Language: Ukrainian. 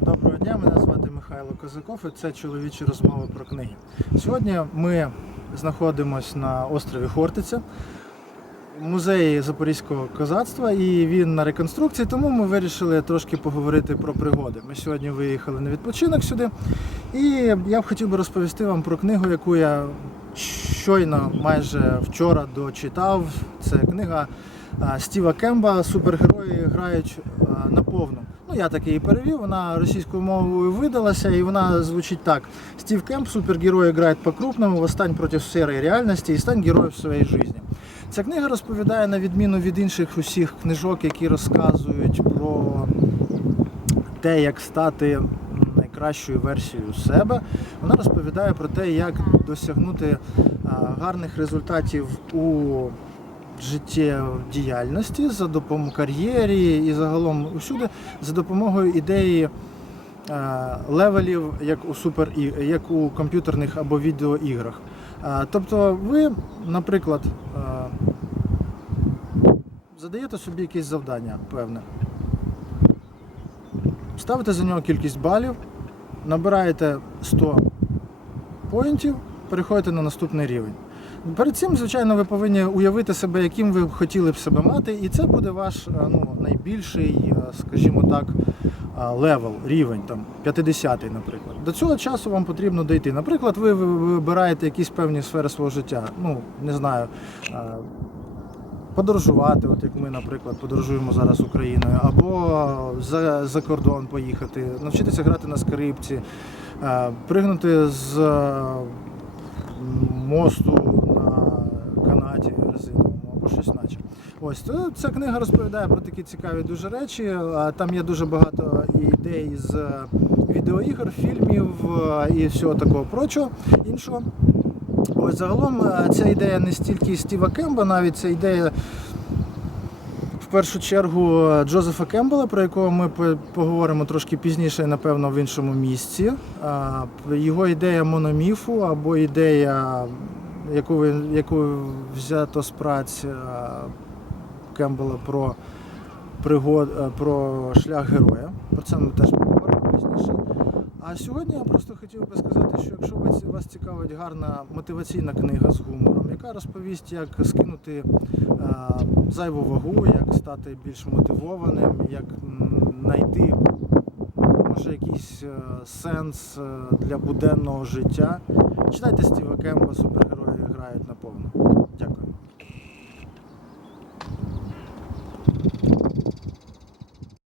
Доброго дня, мене звати Михайло Козаков і це чоловічі розмови про книги. Сьогодні ми знаходимося на острові Хортиця, музеї Запорізького козацтва, і він на реконструкції, тому ми вирішили трошки поговорити про пригоди. Ми сьогодні виїхали на відпочинок сюди, і я б хотів би розповісти вам про книгу, яку я щойно майже вчора дочитав. Це книга Стіва Кемба Супергерої грають наповну. Ну, я так її перевів, вона російською мовою видалася, і вона звучить так: Стив Кемп, супергерой играет по-крупному, восстань проти серої реальності і стань героєм своєї житті. Ця книга розповідає на відміну від інших усіх книжок, які розказують про те, як стати найкращою версією себе. Вона розповідає про те, як досягнути гарних результатів у життєдіяльності за допомогою кар'єрі і загалом усюди за допомогою ідеї е, левелів, як у супер як у комп'ютерних або відеоіграх. Е, Тобто, ви, наприклад, е, задаєте собі якесь завдання певне. Ставите за нього кількість балів, набираєте 100 поінтів, переходите на наступний рівень. Перед цим, звичайно, ви повинні уявити себе, яким ви хотіли б себе мати, і це буде ваш е, ну, найбільший, е, скажімо так, е, левел, рівень, там 50-й, наприклад. До цього часу вам потрібно дійти. Наприклад, ви ви- вибираєте якісь певні сфери свого життя. Ну, не знаю. Подорожувати, от як ми, наприклад, подорожуємо зараз Україною, або за, за кордон поїхати, навчитися грати на скрипці, пригнути з мосту на канаті резиновому або щось наче. Ось ця книга розповідає про такі цікаві дуже речі. Там є дуже багато ідей з відеоігор, фільмів і всього такого прочого іншого. Ось загалом ця ідея не стільки Стіва Кемба, навіть ця ідея першу чергу е, Джозефа Кембела, про якого ми поговоримо трошки пізніше, напевно, в іншому місці. Його ідея мономіфу або ідея, яку, яку взято з праць е, Кембела про пригод, е, про шлях героя. Про це ми теж поговоримо пізніше. А сьогодні я просто хотів би сказати, що якщо вас- цікавить гарна мотиваційна книга з гумором, яка розповість, як скинути е, зайву вагу, як стати більш мотивованим, як знайти може якийсь е, сенс е, для буденного життя. Читайте Стіва Кемба, супергерої грають наповну.